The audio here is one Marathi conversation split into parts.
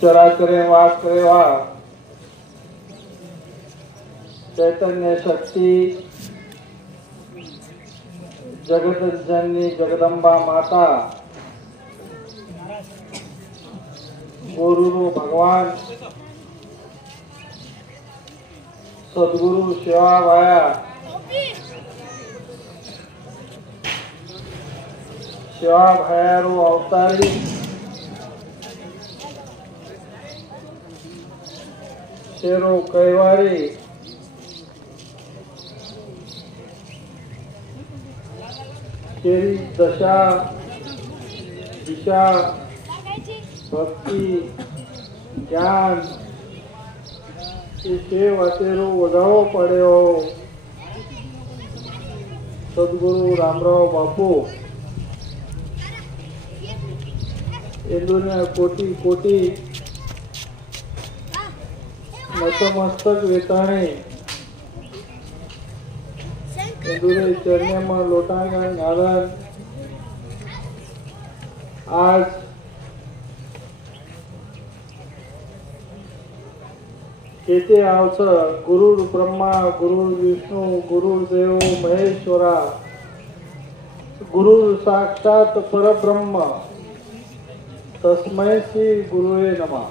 चराचरे वास करे वा चैतन्य शक्ति जगत जननी जगदम्बा माता गुरु भगवान सद्गुरु सेवा भाया सेवा भायारो अवतारी शेरो कैवारी तेरी दशा दिशा भक्ति ज्ञान सेवा तेरो वधारो पड़े सद्गुरु रामराव बापू इंदुने कोटी कोटी नतमस्तक वेताणे इंदुरे चरणे में लोटांगा नालन आज केते आवच गुरु ब्रह्मा गुरु विष्णु गुरु देव महेश्वरा गुरु साक्षात परब्रह्म तस्मै श्री गुरुवे नमः।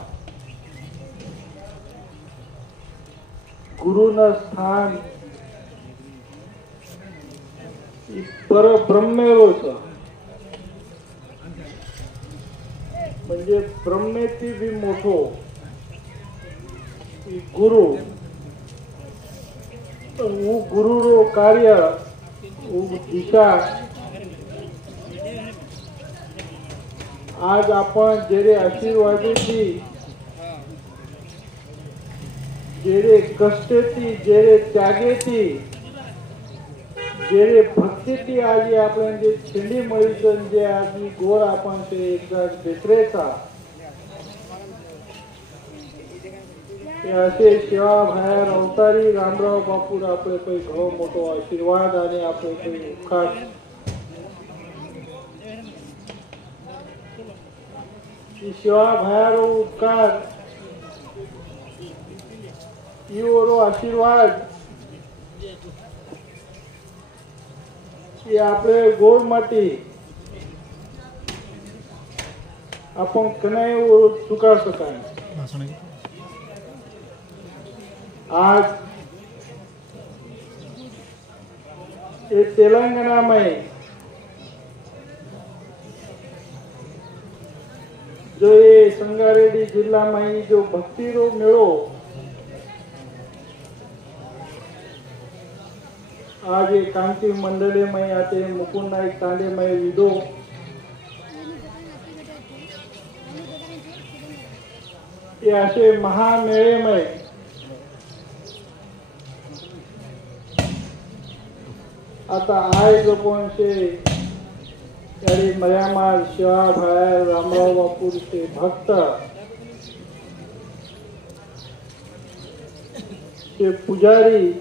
गुरु न स्थान परब्रह्मेरोच म्हणजे ब्रह्मेती बी मोठो गुरु वो गुरु रो कार्य वो दिशा आज आपण जेरे आशीर्वादी थी जेरे कष्टे थी जेरे त्यागे थी जेरे भक्ती थी आज आपण जे छेंडी मळीचं जे आज गोर आपण ते एकदा बेसरेचा असे सेवा भायर अवतारी रामराव बापूर आपले काही घणो मोठो आशीर्वाद आणि आपले काही खास सेवा भायारो उपकार इवरो आशीर्वाद आपले गोड माटी आपण कनाय चुका शकाय आज ये तेलंगाना में जो ये संगारेड्डी जिला में जो भक्ति रो मेळो आज ये कांति मंडले में आते मुकुंद नायक तांडे में विदो ये असे महामेळे में आता आय जो कोण से यारी मर्यामार सेवा भायर रामराव बापूर से भक्त से पुजारी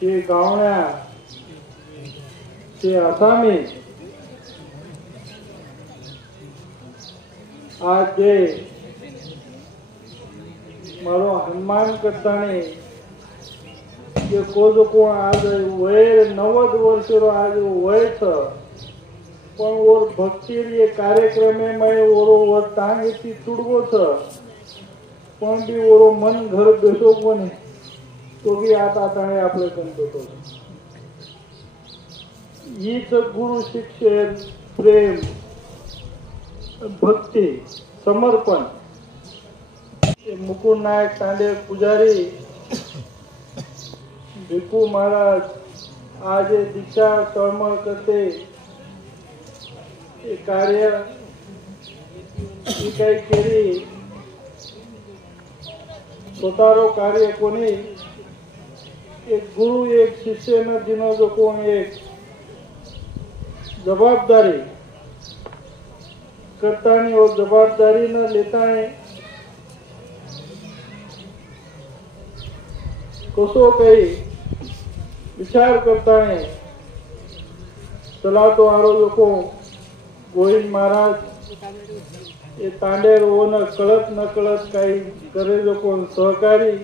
से गावण्या से आसामी आज जे मारो हनुमान करताने जे कोण आज वय 90 वर्ष आज वय छ पण और भक्ति ये कार्यक्रम में ओरो वर टांग थी चुड़गो छ पण भी ओरो मन घर बेसो कोने तो भी आता ताणे आपले कंतो तो हीच गुरु शिक्षण प्रेम भक्ति समर्पण मुकुंद नायक तांडे पुजारी भिकू महाराज आज दीक्षा तळमळ करते ये कार्य काही केली स्वतःरो कार्य कोणी एक गुरु एक शिष्य न दिनो जो कोण एक जबाबदारी करतानी और जबाबदारी न लेता है कसो काही विचार करता है चला तो आरो लोको गोविंद महाराज हे तांडेर होणं कळत न कळत काही करे जो कोण सहकारी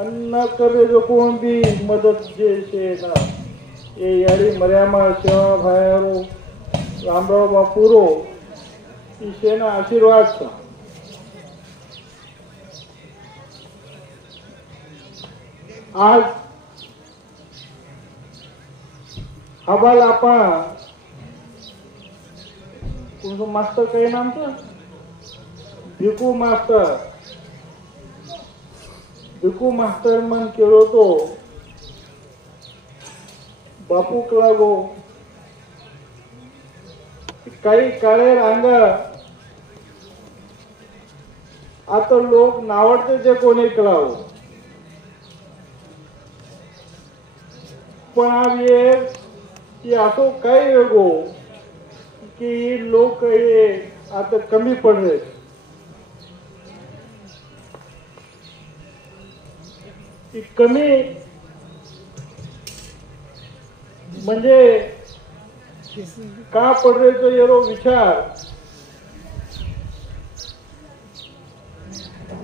अन्न करे जो कोण बी मदत जे छे ना એ યારી મર્યામાં સેવા ભાઈઓ રામરાવ બાપુરો એ શેના આશીર્વાદ છે. आज हवाल आपा तुमचं मास्टर काही नाम तर भिकू मास्टर मन केलो तो बापू लागो काही काळे रांग आता लोक नावडते ते कोणी कळावं पण आज ये असो काही वेगो की लोक हे आता कमी पडले कमी म्हणजे का पडरेचो येरो विचार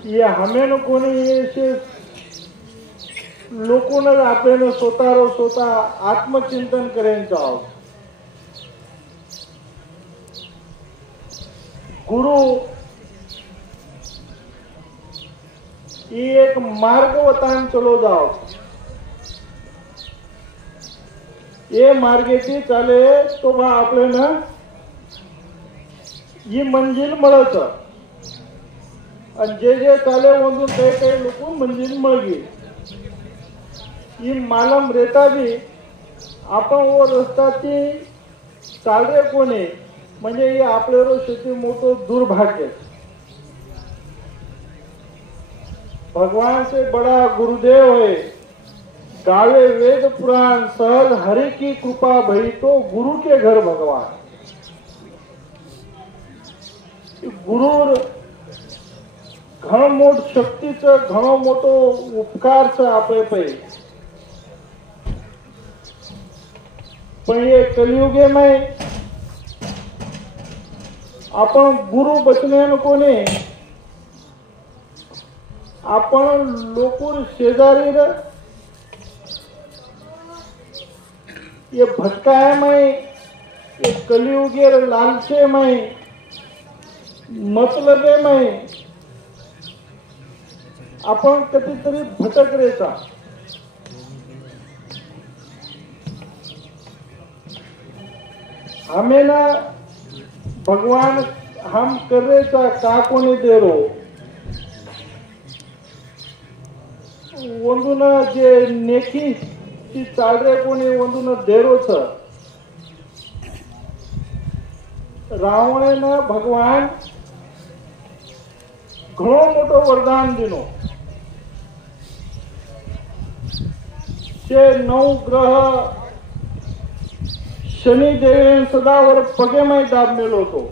ये हमें कोणी असे लोकों आपले स्वतः आत्मचिंतन करेन जाओ. गुरु ये एक मार्ग वतान चलो जाओ ये मार्गेची चाले तो बा आपले ना ही मंजिल मिळत आणि जे चाले वंदून काही लोक मंजिल मिळगी ही मालम रेता भी आपण वो रस्ता ती चालरे कोणे म्हणजे ये आपले रो शेती मोठो दुर्भाग्य. भगवान से बड़ा गुरुदेव है गावे वेद पुराण सहज हरि की कृपा भई तो गुरु के घर भगवान. गुरु घणो मोठ शक्तीचं घणो मोठो उपकारचं आपले पै पण ये कलियुगे में आपण गुरु बचने कोणी आपण लोकूर शेजारी ये भटकाय में ये कलियुगे लालचे में मतलबे में आपण कधीतरी भटक रेचा. हमें ना भगवान हम कर रेचा का कोणी देरो ಒಂದುನ जे नेकी ची चालरे कोणी ಒಂದುನ देरो छ. रावणे ना भगवान घणो मोटो वरदान दिनो ते 9 ग्रह शनि देवेन सदावर पगे में दाब मेलो तो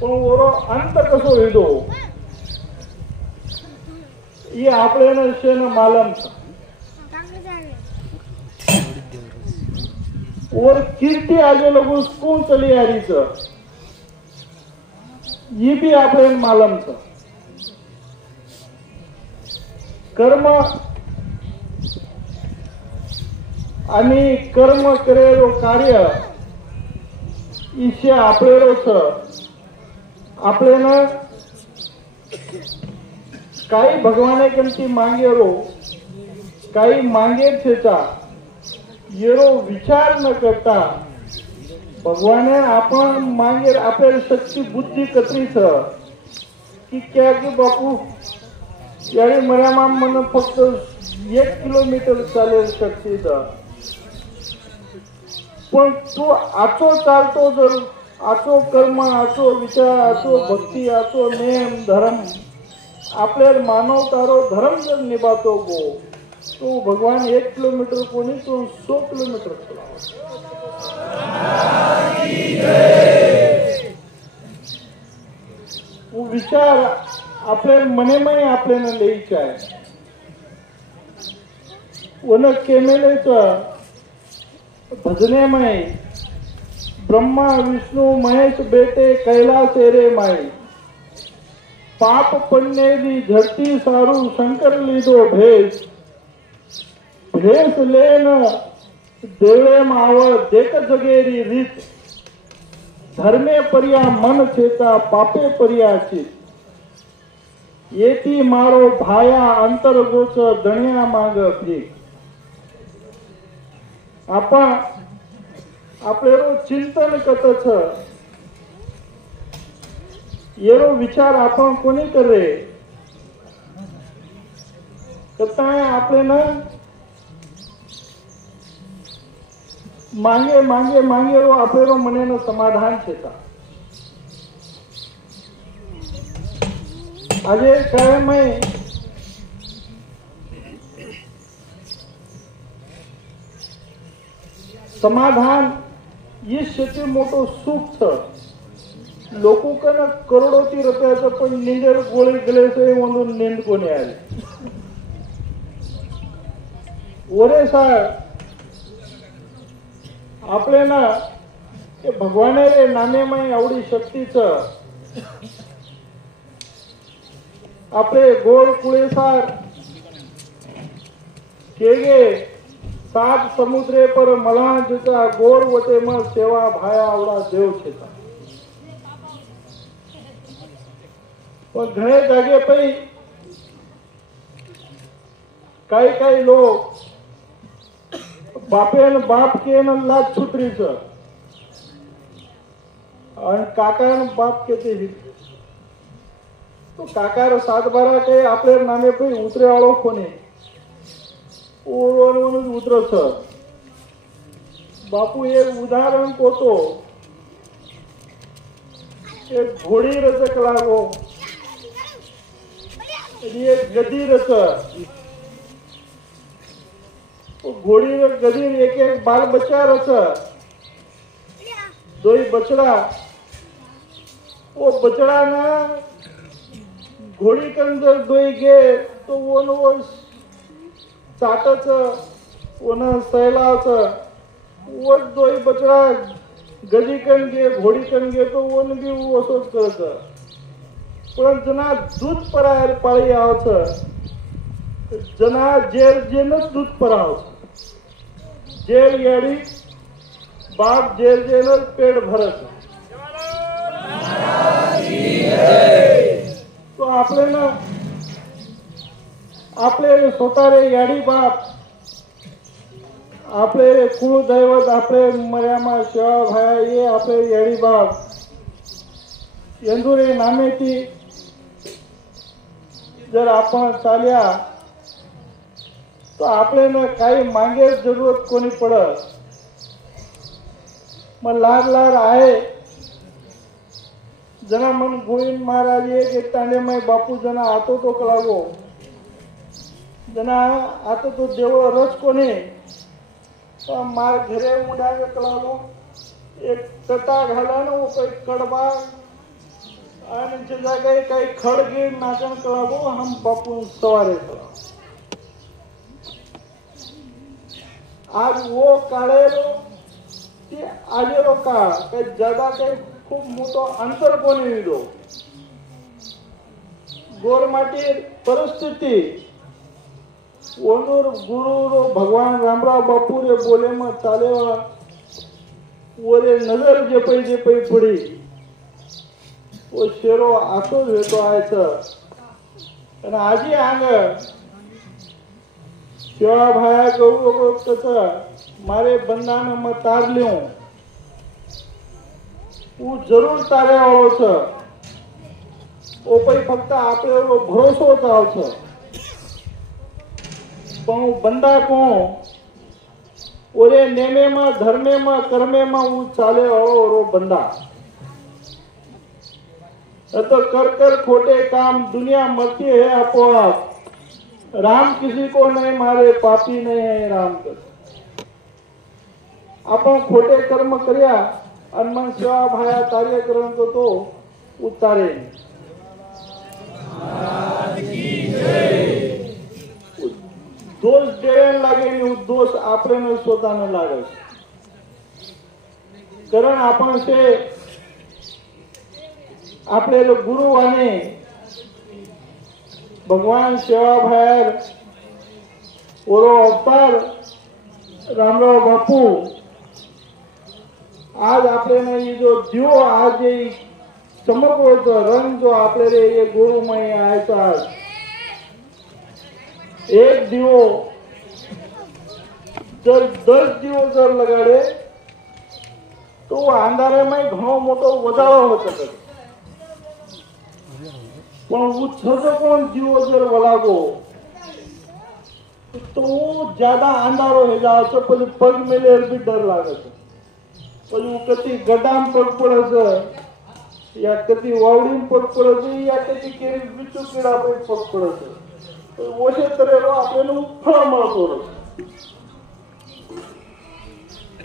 पण ओरो अंत कसो हिदो ये आपले ना शेन मालम और कीर्ती आगे लोगों स्कूल चली आ रही ये भी आपले मालम था. कर्म आणि कर्म करेलो कार्य इशे आपलेलो छ. आपले ना काही भगवाने कंती मांगेरो काही मांगे छेचा येरो विचार न करता भगवाने आपण मांगे आपल्या शक्ती बुद्धी कतरी छ की क्या की बापू यारी मर्यामा मन फक्त 1 किलोमीटर चालेल शक्ती पण तू आचो चालतो जर आचो कर्म आचो विचार आचो भक्ती आचो नेम धर्म आपले मानवतारो धर्म जर निभातो गो तो भगवान 1 किलोमीटर कोणी तो 100 किलोमीटर चलावो. वो विचार आपले मने में आपले न लेईचा आहे वन केमेलेच भजने में ब्रह्मा विष्णु महेश बेटे कैलासे रे माई पाप पुण्येदी धरती सारू शंकर लीधो भेष भेष लेन देवे माव देख जगेरी रीत धर्मे पर्या मन चेता पापे पर्या चित येती मारो भाया अंतर्गोच दणिया माग भीक आपण आपले चिंतन कतच येरो विचार आपण कोणी करे कताय आपले ना मांगे मांगे मांगे रो आपले रो मने नो समाधान छेता આજે કાયમય समाधान ये शेती मोठो सुख छ लोको कन करोडोती रुपयाचं पण निंदर गोळी गेले म्हणून निंद कोणी आले ओरे साहेब आपले ना ते भगवाने रे नामेमय आवडी शक्तीच आपले गोड कुळेसार केगे सात समुद्रे पर मला जिचा गोड वटे मग सेवा भाया आवडा देव छेता पण घणे जागे पै काही काही लोक बापेन बाप के न लाज छुटरीच आणि काकान बाप के ते तो काकार सातबारा के आपले नामे पै उतरे वाळो कोणी ओळवून उतरच बापू एक उदाहरण कोतो एक घोडी रचक लागो एक गदी रच घोड़ी गदी एक एक बाल बच्चा रच दोई बछड़ा वो बछड़ा ना घोड़ी के अंदर दोई गे तो वो चाटच वो न सहलाच वो दोई बछड़ा गदी कन गे घोड़ी कन गे तो वो भी वो सोच करत पण जना दूध परायर पाळी आवच जना जेर जेनच दूध परावच जेर याडी बाप जेर जेनच पेट भरत तो आपले ना आपले स्वतःरे याडी बाप आपले कुळ दैवत आपले मर्यामा सेवा भाया ये आपले याडी बाप यंदुरे नामेती जर आपण चाल्या तो आपले ना काही मागे जरूरत कोणी पडत मग लार लार आहे जना मन गोविंद महाराज एक तांडे मै बापू जना आतो तो कलागो जना आता तो देव रस कोणी तो मार घरे मुडा कलागो एक तटा घाला ना वो काही कडबा आणि जे जागे काही खडगे नाचन कलागो हम बापू सवारे कला आज वो काढेलो ते आलेलो का काही ज्यादा काही खूप मोठो अंतर कोणी दिलो गोरमाटी परिस्थिती ओनूर गुरु भगवान रामराव बापू रे बोले मग चालेवा ओरे नजर जे पै पडी वो शेरो आतो भेटो आयचं आणि आजी आंग सेवा भाया गौरव कस मारे बंदान मग तार लिहू तू जरूर तारे आवच ओ पै फक्त आपले भरोसा होता आवच पण बंदा को ओरे नेमे में धर्मे में कर्मे में वो चाले रो बंदा तो कर कर खोटे काम दुनिया मरती है अपोआप राम किसी को नहीं मारे पापी नहीं है राम कर आपण खोटे कर्म कर्या आणि मग सेवा भाया कार्य करून तो उतारे दोष देण लागे दोष आपण स्वतःने लागे कारण आपण ते आपल्याला गुरु आणि भगवान सेवा भायर ओरो अवतार रामराव बापू आज आपल्याला जो दिव आज ये चमकवतो रंग जो आपल्याला ये गुरुमय आयचा एक दिवो जर 10 दिवस जर लगाडे तो अंधाराમાં ઘણો મોટો વધારો હતો પણ ઉછળકો દીવો જર વલાગો तो ज्यादा अंधारो हो जाए तो પછી પગ મેલે બી ડર લાગે છે પછી કદી ગડામ પગ પડે છે या कधी वावडी पग પડે છે या कधी કેરી બીચો કેડા પર પગ પડે છે તો ઓછે તરેલો આપણને ફળ મળતો રહે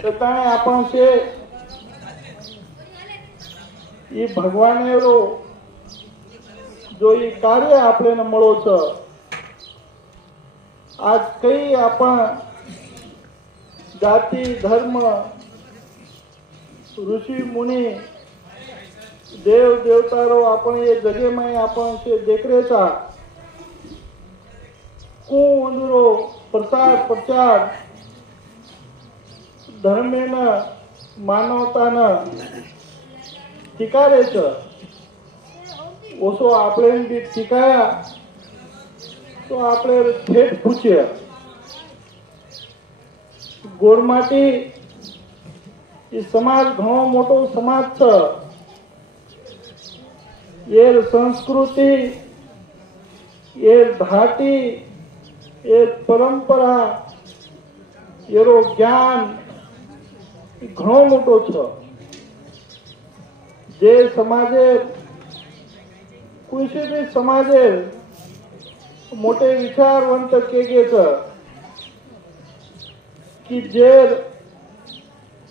તો તાણે આપણ છે ये भगवान रो जो ये कार्य आपल्याला મળો છે आज कई आपण जाति धर्म ऋषि मुनि देव देवतारो आपण ये जगे में आपण से देख रहे था को अंदरो प्रसार प्रचार धर्मेन मानवतान टिकारे छ ओसो आपले बी टिकाया तो आपले थेट पूछे गोरमाटी ये समाज घणो मोटो समाज छ ये संस्कृति ये धाटी ये परंपरा येरो ज्ञान घणो मोटो छ जे समाजे कोई से भी समाजे मोटे विचारवंत केगे छ की जे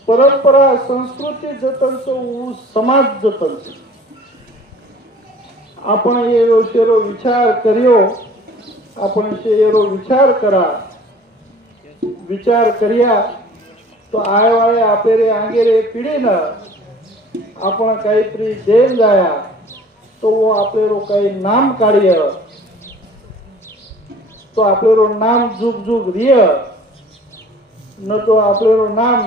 परंपरा संस्कृती जतन छो समाज जतन छे आपण एरो शेरो विचार करियो आपण शेरो विचार करा विचार करिया तो आय वाळे आपले आंगेरे पिढी न आपण काहीतरी देन जाया तो वो आपले काही नाम काढिय तो आपले नाम जुग जुग रिय न तो आपले नाम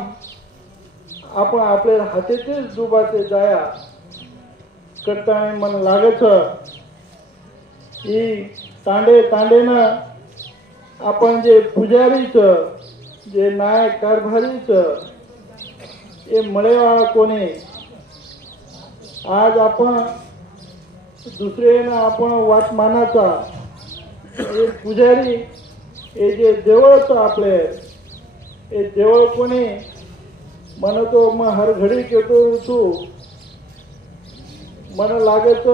आपण आपले हातेतीच जुबाते जाया करता मन लागे छ ई तांडे तांडे न आपण जे पुजारी छ जे नायक कारभारी छ ए मळेवाळा कोणी आज आपण दुसरेनं आपण वाट मानाचा एक पुजारी हे जे देवळच आपले हे देवळ कोणी म्हणतो मग हर घडी केतो तू मन लागत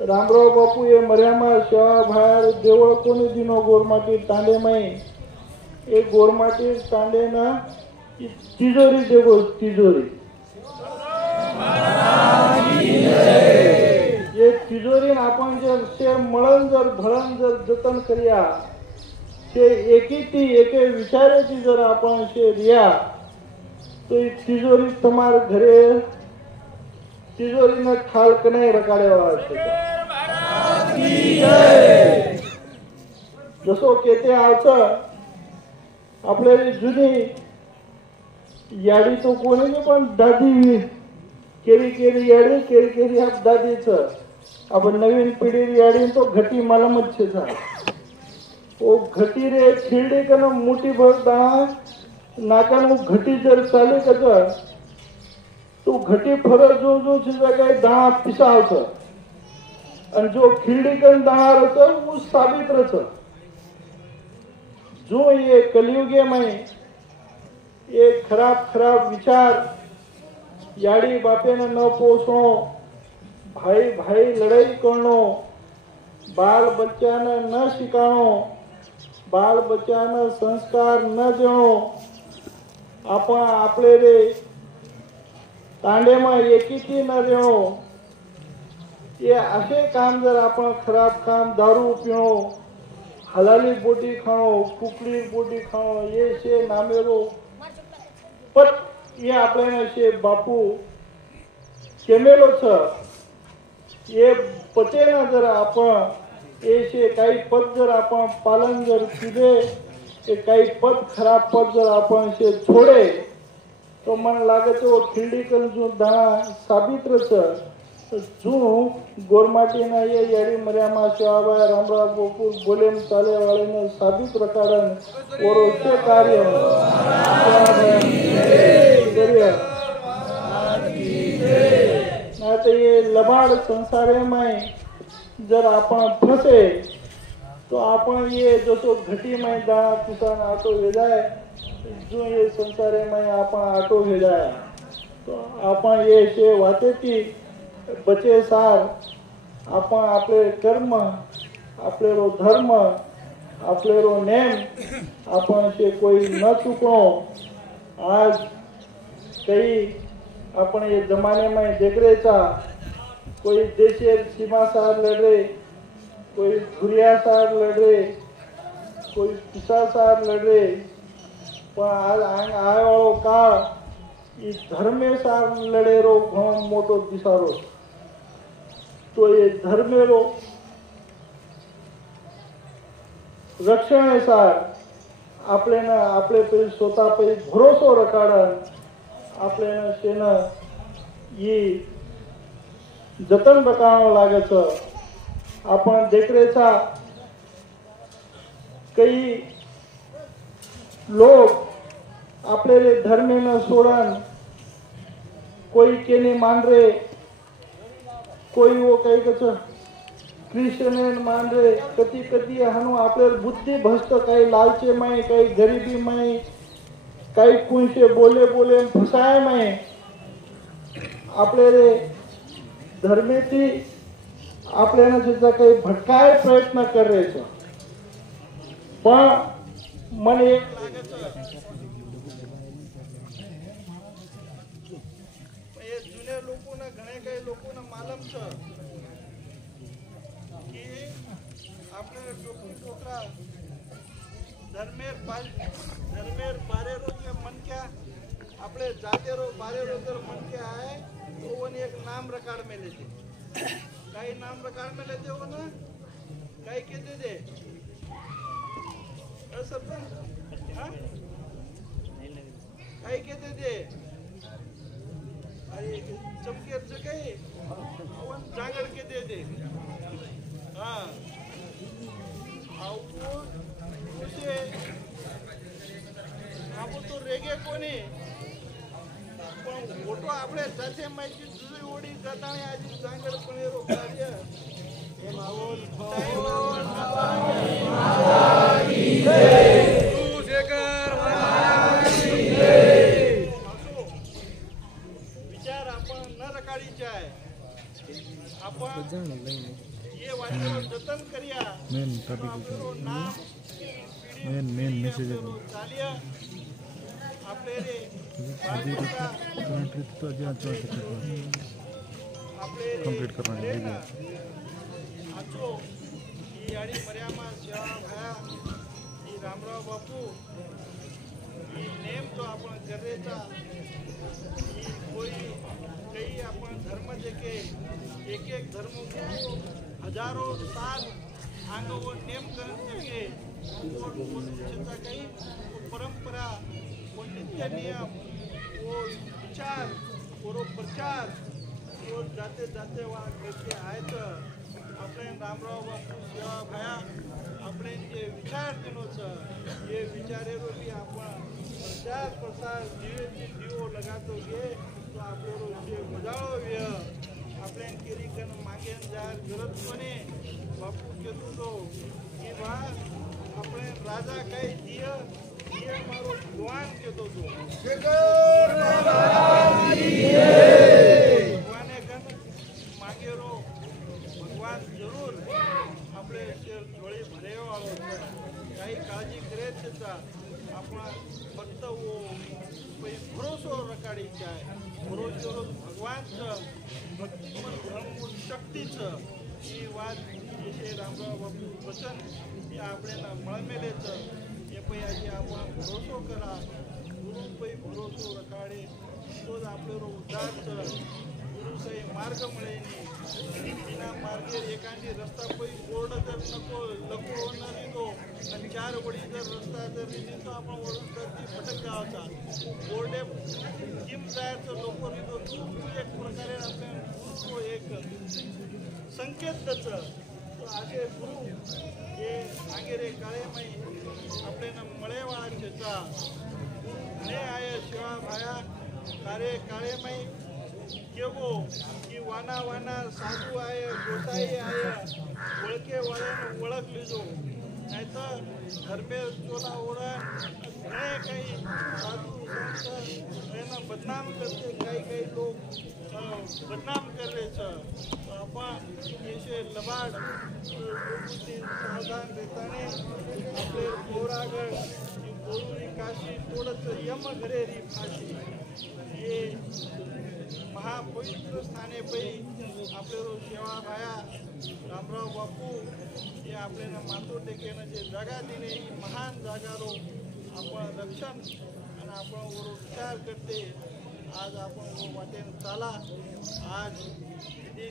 रामराव बापू ये मर्यामा सेवा भायर देवळ कोणी दिनो गोरमाटी तांडे माई एक गोरमाटी तांडे ना तिजोरी देवो तिजोरी ये तिजोरी आपण जर ते मळण जर भरण जर जतन करिया ते एकी एके विचाराची जर आपण शे रिया तो ये तिजोरी तुम्हार घरे तिजोरी में खाल नहीं रखाड़े वाला जसो केते आवचं आपल्याला जुनी याडी तो कोणी पण दादी केरी केरी याडी केरी केरी हा दादीच आपण नवीन पिढी याडी तो घटी मालमत छे था ओ घटी रे खिल्डी कन मोटी भरदा नाकानु घटी जर चाले कचा तो घटी फरक जो जो जगह दाणा पिसावत आणि जो खिल्डीकन दाणा रहतो वो साबित रहतो जो ये कलियुगे में ये खराब खराब विचार याडी बापे न पोसो भाई भाई लड़ाई करनो बाल बच्चा न शिकाणो बाल बच्चा संस्कार न देणो आपण आपले रे तांडे में एकीची न रेणो ये असे काम जर आपण खराब काम दारू पिणो हलाली बोटी खाणो कुकड़ी बोटी खाणो ये से नामेरो पट એ આપણે છે બાપુ કેમેલો છે એ પચेना जर आपण એ છે काही पद जर आपण पालन जर किदे કે काही पद खराब पद जर आपण છે छोड़े तो मन लागे तो थिल्डिकल जो दाणा साबित છે जो गोरमाटीना ये याडी मर्यामा शिवाबाई रामराव गोकुळ बोलेम चाले वाळेने साबित रकाडन ओरोचे कार्य नाते ये लबाड संसारे में जर आपण फसे तो आपण ये जसो घटी में दाणा किसान आटो वेजाय जो ये संसारे में आपण आटो वेजाय तो आपण ये शे वातेती बचे सार आपण आपले कर्म आपलेरो धर्म आपलेरो नेम आपण शे कोई न चुको आज कई आपण ये जमाने में देगरेचा कोई देशेर सीमा सार लड़े कोई घुरिया सार लड़े कोई पिसा सार लड़े पण आज आय वाळो काळ ई धर्मे सार लड़ेरो घणो मोटो दिसारो तो ये धर्मेरो रक्षण सार आपल्याला आपले पै स्वतः पै भरोसो रकाडन आपल्याला शेन ही जतन बकावं लागत आपण देखरेचा काही लोग आपले धर्मे न सोडन कोई केने मान रे कोई वो काही कच क्रिश्चियन मान रे कधी कधी हानु आपले बुद्धी भ्रष्ट काही लालचे में काही गरीबी में काही कुणशे बोले बोले फसाय में आपले रे धर्मेથી आपल्याला सुद्धा काही भटकाय प्रयत्न करायचा पण मन एक ये जुन्या लोकोना घणे काही लोकोना मालूम છે की આપણે છોકરા ધર્મેર બારેરો के मन क्या આપણે જાતેરો બારેરો जर मन क्या आहे तो वन एक नाम रकाड में लेते काही नाम रकाड में लेते हो ना काही कहते थे सरपंच काही कहते थे अरे चमकेर काही वन जागड़ कहते थे हाँ उसे आप तो रेगे कोनी फोटो આપણે સાથે માહિતી જુદી ઓડી જતાને આજે જાંગડ પણેરો કાર્ય એ માહોલ માતાજી જય શેખર મહારાજની જય વિચાર आपण ન રકાડી જાય आपण ये वाचन जतन करिया मेन टॉपिक मेन मेसेज चालिया आपले रे तो कंप्लीट करना है आजो ही याडी मर्यामा सेवा भया ही रामराव बापू ही नेम तो आपण करेचा ही कोई कई आपण धर्म देखे एक एक धर्म को हजारों साल आंगो वो नेम कर सके और उसका कई परंपरा वो नित्य नियम वो विचार वो प्रचार वो जाते जाते वहाँ करके आए तो अपने रामराव बापू सेवा भया अपने जे विचार दिनो छ ये विचारेरो भी आपण प्रचार प्रसार दिवे दिवो लगातो गे तो आपलो जे मजाळो व्य आपले केरी कन मागे जाहीर गरज बने बापू केतो तो की बा अपने राजा काही दिय ये मारो भगवान केतो तो शेखर महाराज भगवाने कन मागेरो भगवान जरूर आपले शेर जोड़ी भरे वाळो काही काळजी करे छता आपला फक्त वो कोई भरोसो रकाडी जाय भरोसो भगवान छ भक्ति पर धर्म शक्ति छ ही बात विषय रामराव बापू वचन हे आपल्याला मळमेले छ ये पै आज आपण भरोसो करा गुरु पै भरोसो रकाडे तोच आपल्याला उद्धार गुरुसाई मार्ग मिळेल बिना मार्गे एखादी रस्ता पै बोर्ड जर नको लको न लिहितो आणि 4 वडी जर रस्ता जर लिहितो आपण वरून तर ती भटक गावाचा बोर्डे जिम जायचं लोक लिहितो तू एक प्रकारे आपण गुरु एक संकेत त्याचं असे गुरु हे आगेरे काळे माई आपल्याला मळेवाळाचे ने आहे शिवा भाया कारे काळे माई केवो की वाना वाना साधू आहे गोसाई आहे ओळखे वळण ओळख लिजो नाही तर धर्मे चोला ओढण घणे काही साधू संत यांना बदनाम करते काही लोक बदनाम करायचं आपण येशे लबाड लोकांची समाधान देताने आपले पोरागड बोलूरी काशी तोडत यम घरेरी फाशी हे महापवित्र स्थाने पै आपले सेवा भाया रामराव बापू हे आपल्याला मातो टेकेनं जे जागा दिली ही महान जागा रो आपण रक्षण आणि आपण वर विचार करते आज आपण वाटेन चाला आज ती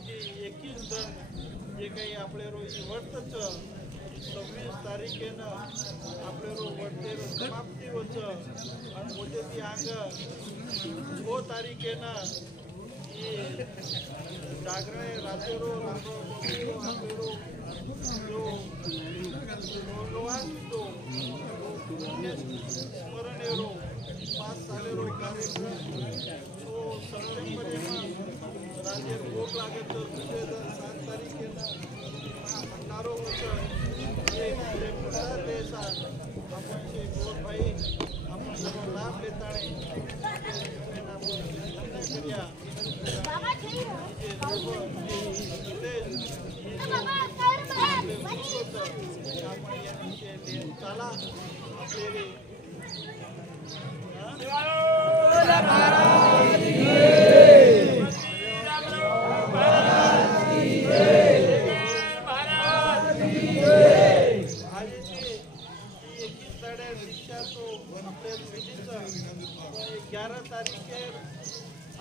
21 जण जे काही आपले रोज वर्तच 26 तारीखेनं आपले वर्तेर समाप्ती होच आणि होते ती अंग 2 तारीखेनं जागरण रात्रो रामराव जो लोहांतो स्मरणेरो 5 सालेरो कार्यक्रम तो सप्टेंबरेમાં राज्य भोग लागे तो 7 तारीखेनं भंडारो होतं हे प्रसाद देसा आपण शे गोरभाई आपण सर्व लाभ लेताणे आपण धन्य करूया चला आपले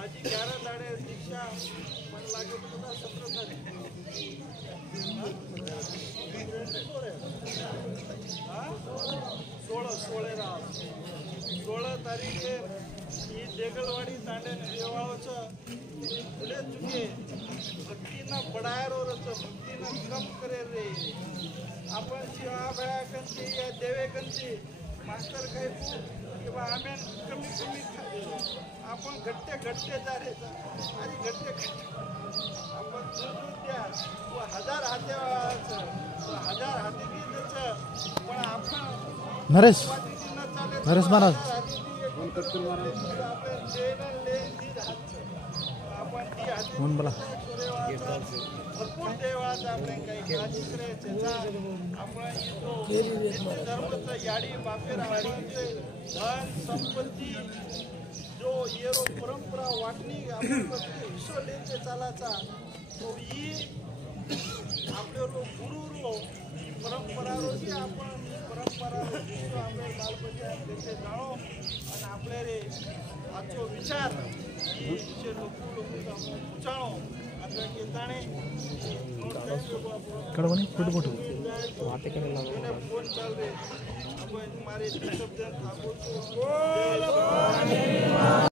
आज 11 दाडे दीक्षा मन लागे तो 17 तारीख 16 तारीखे ही देगलवाडी तांडे देवाळाचं फुले चुके भक्तीनं बडायर भक्तीनं कम करे रे आपण शिवा भया कंची या देवे कंची मास्टर काही किंवा आम्ही कमी आपण घट्टे जारे आणि घट्टे आपण द्या 1000 हजार हाती द्यायचं पण आपण नरेश महाराज आपण बोला भरपूर देवाचं आपण काही काळजी करायचं आपण येतो धर्मचं याडी बापेर म्हणजे धन संपत्ती जो येरो परंपरा वाटणी आपण विसरलेचे चालाचा तो ही आपले गुरु रो परंपरा रोजी आपण परंपरा आपले बालपंचायत त्याचे जाणो आणि आपले रे आजचो विचार ही लोक उचाळो आता घेताने कडवणी फोटो फोन चाल रे आपण मारे शब्द